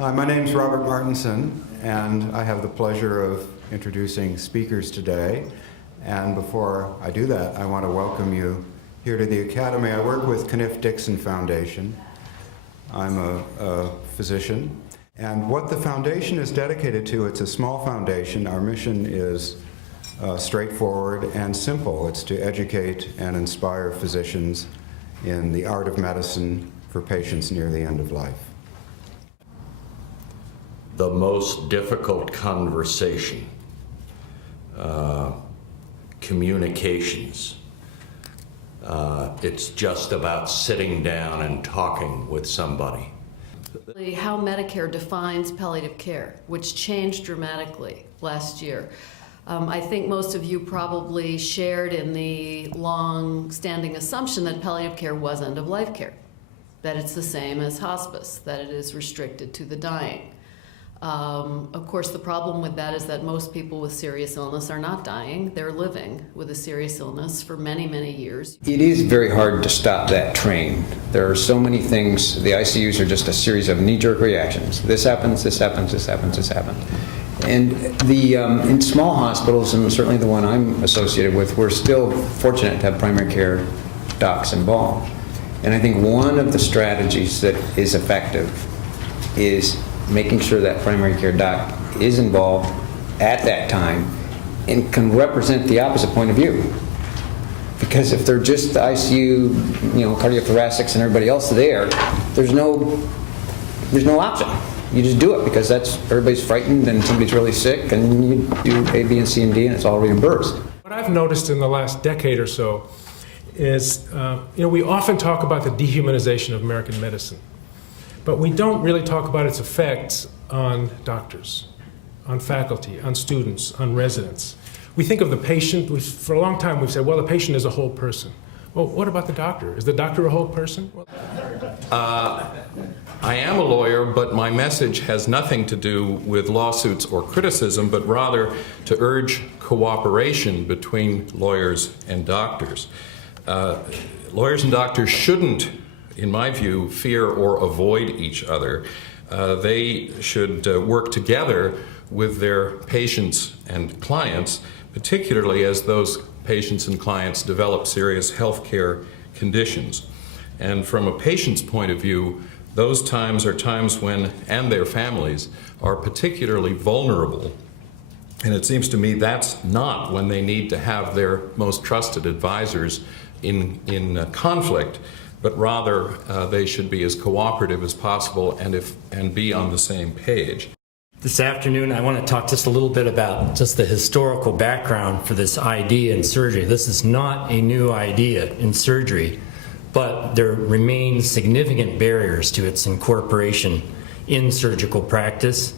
Hi, my name's Robert Martinson, and I have the pleasure of introducing speakers today. And before I do that, I want to welcome you here to the Academy. I work with Kniff Dixon Foundation. I'm a physician. And what the foundation is dedicated to, it's a small foundation. Our mission is straightforward and simple. It's to educate and inspire physicians in the art of medicine for patients near the end of life. The most difficult conversation, communications. It's just about sitting down and talking with somebody. How Medicare defines palliative care, which changed dramatically last year. I think most of you probably shared in the long-standing assumption that palliative care was end-of-life care, that it's the same as hospice, that it is restricted to the dying. Of course, the problem with that is that most people with serious illness are not dying. They're living with a serious illness for many, many years. It is very hard to stop that train. There are so many things. The ICUs are just a series of knee-jerk reactions. This happens, this happens, this happens, this happens. And in small hospitals, and certainly the one I'm associated with, we're still fortunate to have primary care docs involved. And I think one of the strategies that is effective is making sure that primary care doc is involved at that time and can represent the opposite point of view. Because if they're just the ICU, cardiothoracics and everybody else there, there's no option. You just do it because that's everybody's frightened and somebody's really sick, and you do A, B, and C, and D, and it's all reimbursed. What I've noticed in the last decade or so is, we often talk about the dehumanization of American medicine. But we don't really talk about its effects on doctors, on faculty, on students, on residents. We think of the patient. For a long time we've said, well, the patient is a whole person. Well, what about the doctor? Is the doctor a whole person? I am a lawyer, but my message has nothing to do with lawsuits or criticism, but rather to urge cooperation between lawyers and doctors. Lawyers and doctors shouldn't, in my view, fear or avoid each other. They should work together with their patients and clients, particularly as those patients and clients develop serious healthcare conditions. And from a patient's point of view, those times are times when, and their families, are particularly vulnerable. And it seems to me that's not when they need to have their most trusted advisors in conflict, but rather they should be as cooperative as possible and be on the same page. This afternoon I want to talk just a little bit about just the historical background for this idea in surgery. This is not a new idea in surgery, but there remain significant barriers to its incorporation in surgical practice.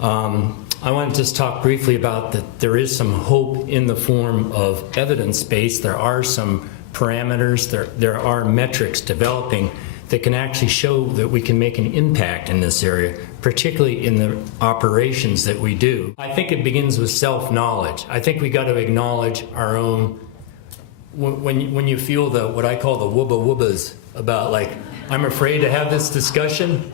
I want to just talk briefly about that there is some hope in the form of evidence-based. There are some parameters, there are metrics developing that can actually show that we can make an impact in this area, particularly in the operations that we do. I think it begins with self-knowledge. I think we got to acknowledge our own, when you feel the, what I call the wubba-wubbas about, like, I'm afraid to have this discussion,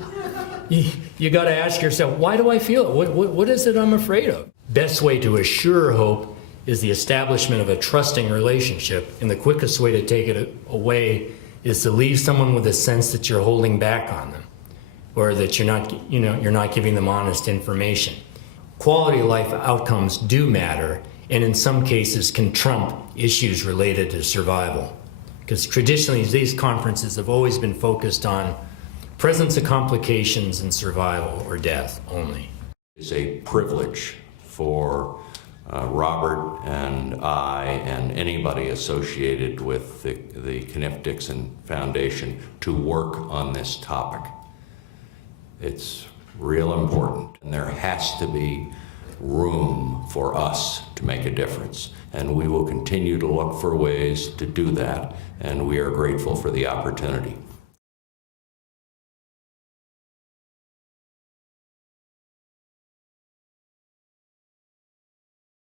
you got to ask yourself, why do I feel it? What is it I'm afraid of? Best way to assure hope is the establishment of a trusting relationship, and the quickest way to take it away is to leave someone with a sense that you're holding back on them, or that you're not giving them honest information. Quality of life outcomes do matter, and in some cases can trump issues related to survival. Because traditionally these conferences have always been focused on presence of complications and survival or death only. It's a privilege for Robert and I and anybody associated with the Kniff Dixon Foundation to work on this topic. It's real important, and there has to be room for us to make a difference, and we will continue to look for ways to do that, and we are grateful for the opportunity.